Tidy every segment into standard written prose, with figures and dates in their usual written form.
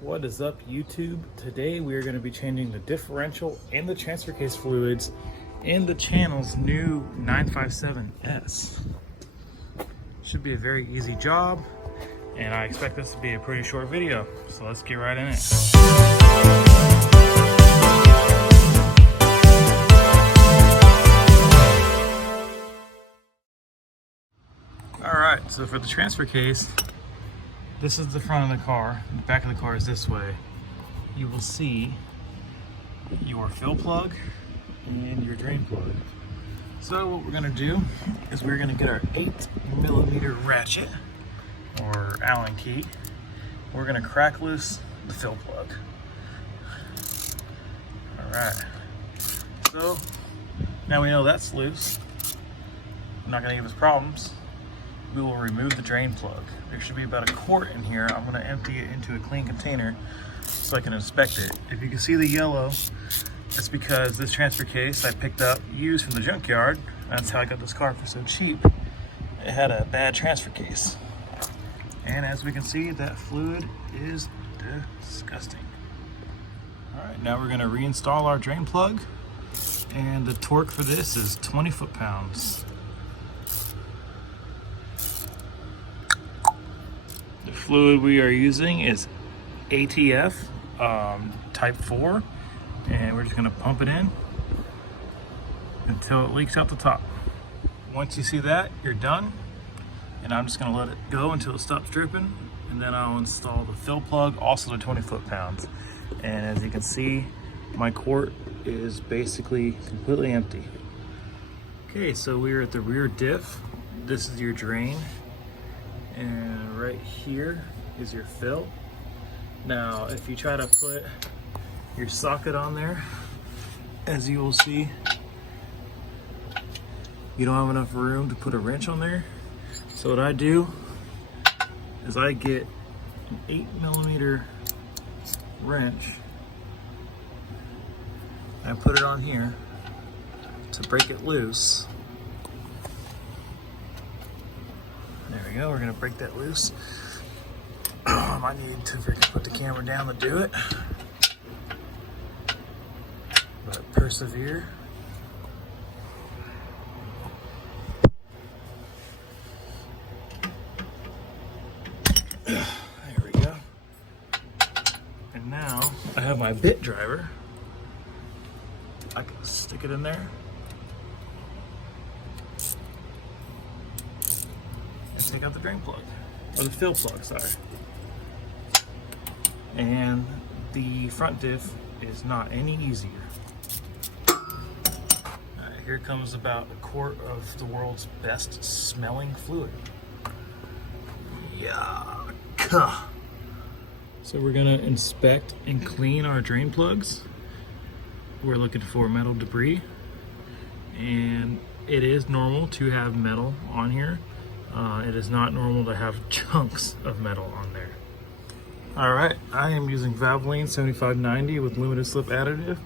What is up, YouTube? Today we are going to be changing the differential and the transfer case fluids in the channel's new 957S. Should be a very easy job, and I expect this to be a pretty short video, so let's get right in it. Alright, so for the transfer case, this is the front of the car. The back of the car is this way. You will see your fill plug and your drain plug. So what we're gonna do is we're gonna get our 8mm ratchet or Allen key. We're gonna crack loose the fill plug. All right, so now we know that's loose. Not gonna give us problems. We will remove the drain plug. There should be about a quart in here. I'm gonna empty it into a clean container so I can inspect it. If you can see the yellow, it's because this transfer case I picked up used from the junkyard. That's how I got this car for so cheap. It had a bad transfer case. And as we can see, that fluid is disgusting. All right, now we're gonna reinstall our drain plug, and the torque for this is 20 foot-pounds. The fluid we are using is ATF type 4, and we're just gonna pump it in until it leaks out the top. Once you see that, you're done, and I'm just gonna let it go until it stops dripping, and then I'll install the fill plug, also the 20 foot-pounds. And as you can see, my quart is basically completely empty. Okay, so we're at the rear diff. This is your drain, and right here is your fill. Now, if you try to put your socket on there, as you will see, you don't have enough room to put a wrench on there. So what I do is I get an 8mm wrench and I put it on here to break it loose. There we go, we're gonna break that loose. I need to freaking put the camera down to do it, but persevere. There we go. And now I have my bit driver. I can stick it in there and take out the drain plug, or the fill plug, sorry. And the front diff is not any easier. Alright, here comes about a quart of the world's best smelling fluid. Yuck. So we're gonna inspect and clean our drain plugs. We're looking for metal debris, and it is normal to have metal on here. It is not normal to have chunks of metal on there. All right, I am using Valvoline 7590 with limited slip additive,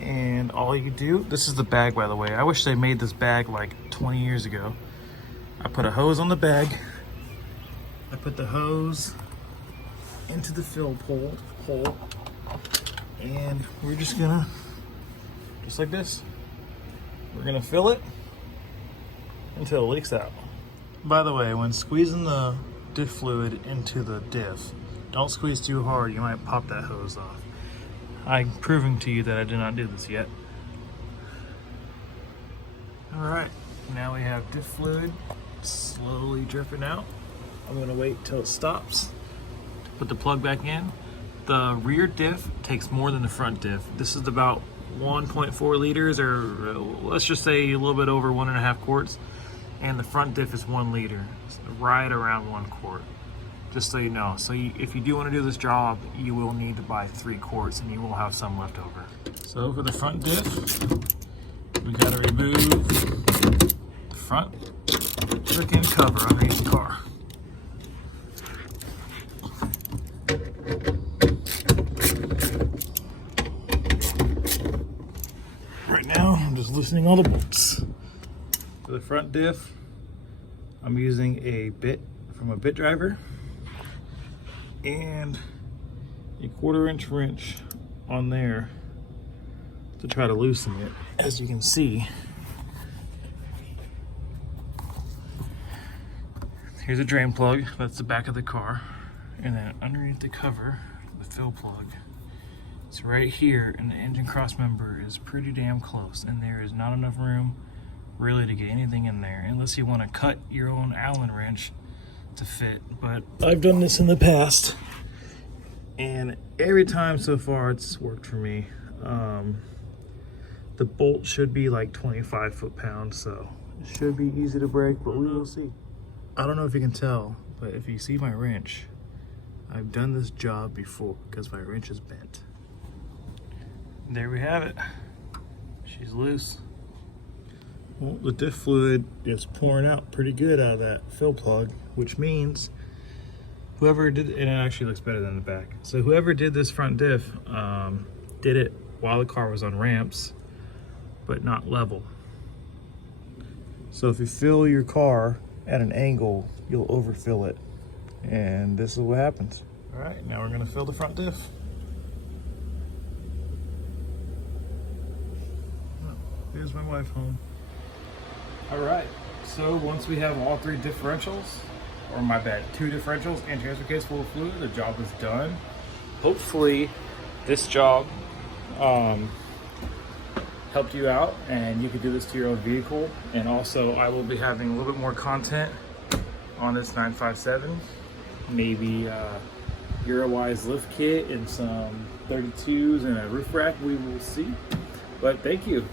and all you do, this is the bag, by the way. I wish they made this bag like 20 years ago. I put a hose on the bag. I put the hose into the fill hole, and we're just gonna, just like this, we're gonna fill it until it leaks out. By the way, when squeezing the diff fluid into the diff, don't squeeze too hard, you might pop that hose off. I'm proving to you that I did not do this yet. All right, now we have diff fluid slowly dripping out. I'm gonna wait till it stops to put the plug back in. The rear diff takes more than the front diff. This is about 1.4 liters, or let's just say a little bit over 1.5 quarts. And the front diff is 1 liter, right around 1 quart. Just so you know. So if you do want to do this job, you will need to buy 3 quarts, and you will have some left over. So for the front diff, we gotta remove the front freaking cover underneath the car. Right now, I'm just loosening all the bolts. For the front diff, I'm using a bit from a bit driver, and a 1/4" wrench on there to try to loosen it. As you can see, here's a drain plug, that's the back of the car. And then underneath the cover, the fill plug. It's right here, and the engine cross member is pretty damn close, and there is not enough room really to get anything in there unless you want to cut your own Allen wrench to fit. But I've done this in the past, and every time so far it's worked for me. The bolt should be like 25 foot-pounds, so it should be easy to break, but we will see. I don't know if you can tell, but if you see my wrench, I've done this job before because my wrench is bent. There we have it. She's loose. Well, the diff fluid is pouring out pretty good out of that fill plug, which means whoever did, and it actually looks better than the back. So whoever did this front diff did it while the car was on ramps, but not level. So if you fill your car at an angle, you'll overfill it. And this is what happens. All right, now we're gonna fill the front diff. Here's my wife home. All right, so once we have all 3 differentials, or my bad, 2 differentials and transfer case full of fluid, the job is done. Hopefully this job helped you out and you could do this to your own vehicle. And also I will be having a little bit more content on this 957. Maybe Eurowise lift kit and some 32s and a roof rack, we will see. But thank you.